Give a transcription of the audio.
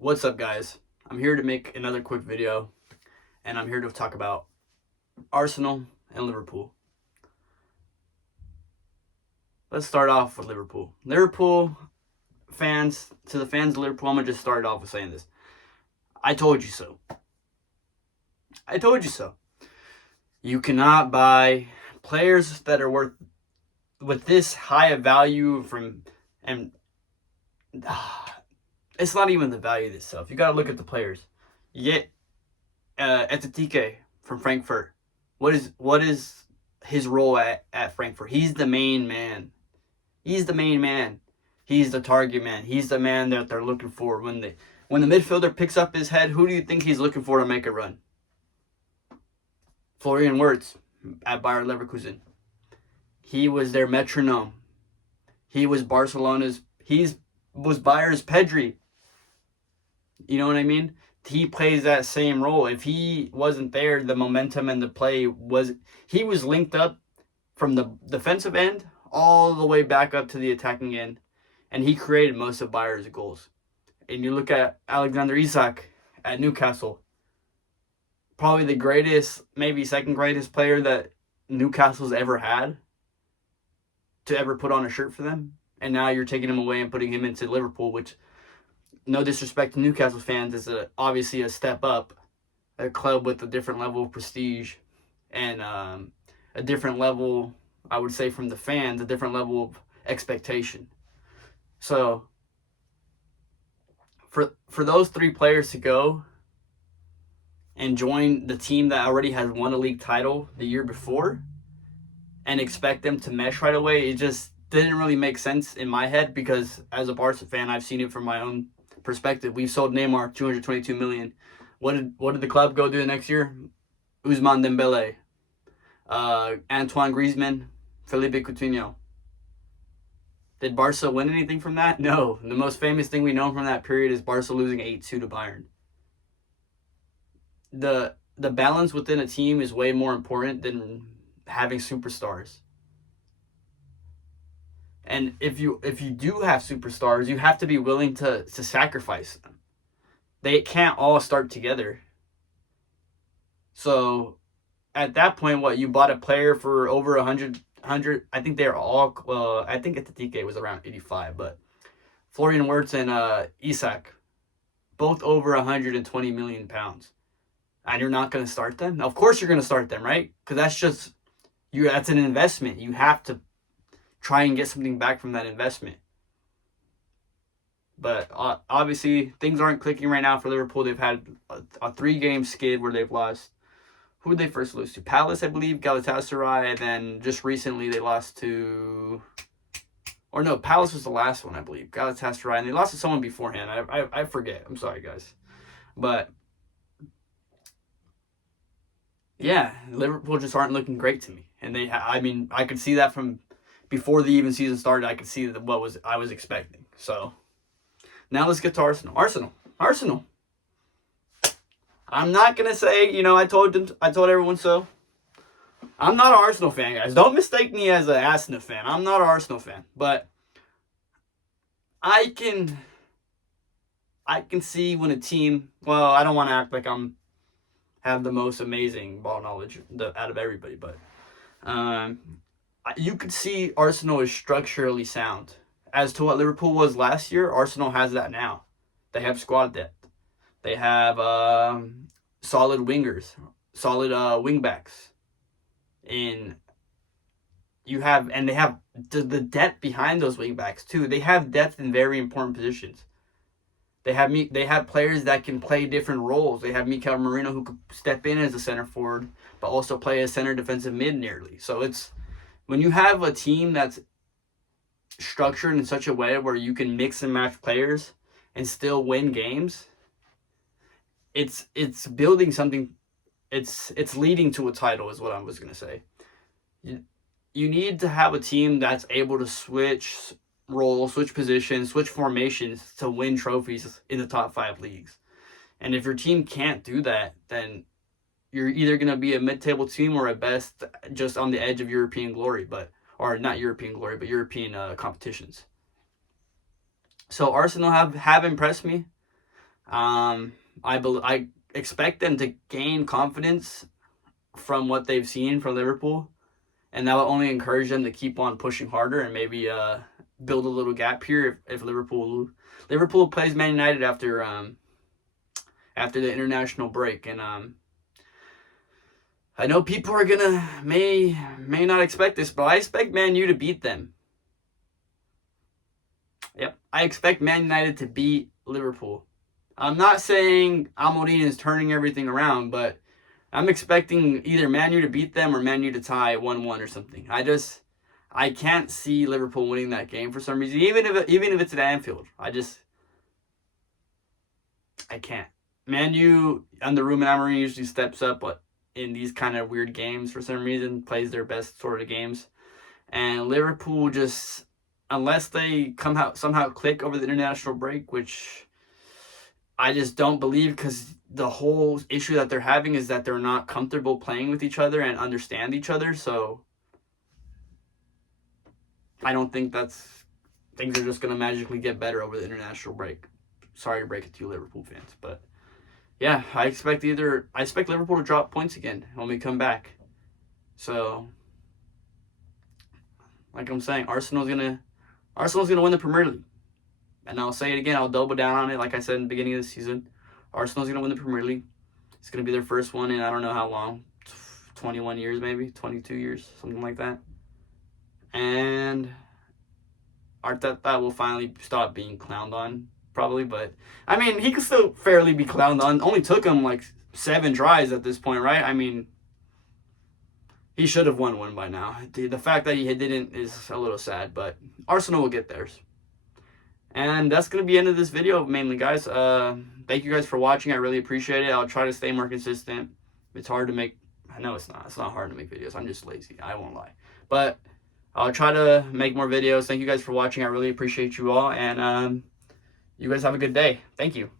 What's up, guys? I'm here to make another quick video, and I'm here to talk about Arsenal and Liverpool. Let's start off with Liverpool. Liverpool fans, to the fans of Liverpool, I'm going to just start off with saying this. I told you so. I told you so. You cannot buy players that are worth with this high of value it's not even the value itself. You got to look at the players. You get Ekitike from Frankfurt. What is his role at Frankfurt? He's the main man. He's the main man. He's the target man. He's the man that they're looking for when the midfielder picks up his head. Who do you think he's looking for to make a run? Florian Wirtz at Bayer Leverkusen. He was their metronome. He was Barcelona's. He was Bayer's Pedri. You know what I mean? He plays that same role. If he wasn't there, the momentum and the play was... He was linked up from the defensive end all the way back up to the attacking end. And he created most of Bayern's goals. And you look at Alexander Isak at Newcastle. Probably the greatest, maybe second greatest player that Newcastle's ever had to ever put on a shirt for them. And now you're taking him away and putting him into Liverpool, which... No disrespect to Newcastle fans, is obviously a step up, a club with a different level of prestige and a different level, I would say, from the fans, a different level of expectation. So for those three players to go and join the team that already has won a league title the year before and expect them to mesh right away, it just didn't really make sense in my head, because as a Barca fan, I've seen it from my own perspective. We've sold Neymar $222 million. What did the club go do the next year? Ousmane Dembele, Antoine Griezmann, Felipe Coutinho. Did Barca win anything from that? No. The most famous thing we know from that period is Barca losing 8-2 to Bayern. The balance within a team is way more important than having superstars. And if you do have superstars, you have to be willing to sacrifice them. They can't all start together. So at that point, you bought a player for over 100. I think they're all. I think Ekitike was around 85, but Florian Wirtz and Isak, both over 120 million pounds, and you're not going to start them. Now, of course, you're going to start them, right? Because that's just you. That's an investment. You have to try and get something back from that investment. But obviously, things aren't clicking right now for Liverpool. They've had a 3-game skid where they've lost. Who did they first lose to? Palace, I believe, Galatasaray, and then just recently they lost to... Or no, Palace was the last one, I believe. Galatasaray, and they lost to someone beforehand. I forget. I'm sorry, guys. But yeah, Liverpool just aren't looking great to me. And I could see that from... Before the even season started, I could see what I was expecting. So now let's get to Arsenal. Arsenal. I'm not gonna say, I told everyone so. I'm not an Arsenal fan, guys. Don't mistake me as an Arsenal fan. I'm not an Arsenal fan, but I can see when a team. Well, I don't want to act like have the most amazing ball knowledge out of everybody, but you could see Arsenal is structurally sound. As to what Liverpool was last year, Arsenal has that now. They have squad depth. They have solid wingers, solid wingbacks. And they have the depth behind those wingbacks too. They have depth in very important positions. They have players that can play different roles. They have Mikel Merino, who could step in as a center forward, but also play as center defensive mid nearly. So it's... When you have a team that's structured in such a way where you can mix and match players and still win games, it's building something. It's leading to a title, is what I was going to say. You need to have a team that's able to switch roles, switch positions, switch formations to win trophies in the top 5 leagues. And if your team can't do that, then you're either going to be a mid-table team or at best just on the edge of European glory, or not European glory, but European competitions. So Arsenal have impressed me. I expect them to gain confidence from what they've seen from Liverpool, and that will only encourage them to keep on pushing harder and maybe build a little gap here if Liverpool plays Man United after the international break. And I know people are gonna may not expect this, but I expect Man U to beat them. Yep, I expect Man United to beat Liverpool. I'm not saying Amorim is turning everything around, but I'm expecting either Man U to beat them or Man U to tie 1-1 or something. I can't see Liverpool winning that game for some reason, even if it's at Anfield. I can't. Man U under Ruben Amorim usually steps up, but in these kind of weird games for some reason plays their best sort of games, and Liverpool just, unless they somehow click over the international break, which I just don't believe, because the whole issue that they're having is that they're not comfortable playing with each other and understand each other. So I don't think things are just going to magically get better over the international break. Sorry to break it to you, Liverpool fans, but yeah, I expect Liverpool to drop points again when we come back. So, like I'm saying, Arsenal's gonna win the Premier League. And I'll say it again, I'll double down on it, like I said in the beginning of the season. Arsenal's going to win the Premier League. It's going to be their first one in I don't know how long. 21 years maybe, 22 years, something like that. And Arteta will finally stop being clowned on, probably. But, I mean, he could still fairly be clowned on. Only took him like 7 tries at this point, right? I mean, he should have won one by now. The fact that he didn't is a little sad, but Arsenal will get theirs. And that's going to be the end of this video, mainly, guys. Thank you guys for watching. I really appreciate it. I'll try to stay more consistent. It's hard to make... I know it's not. It's not hard to make videos. I'm just lazy. I won't lie. But I'll try to make more videos. Thank you guys for watching. I really appreciate you all. And you guys have a good day. Thank you.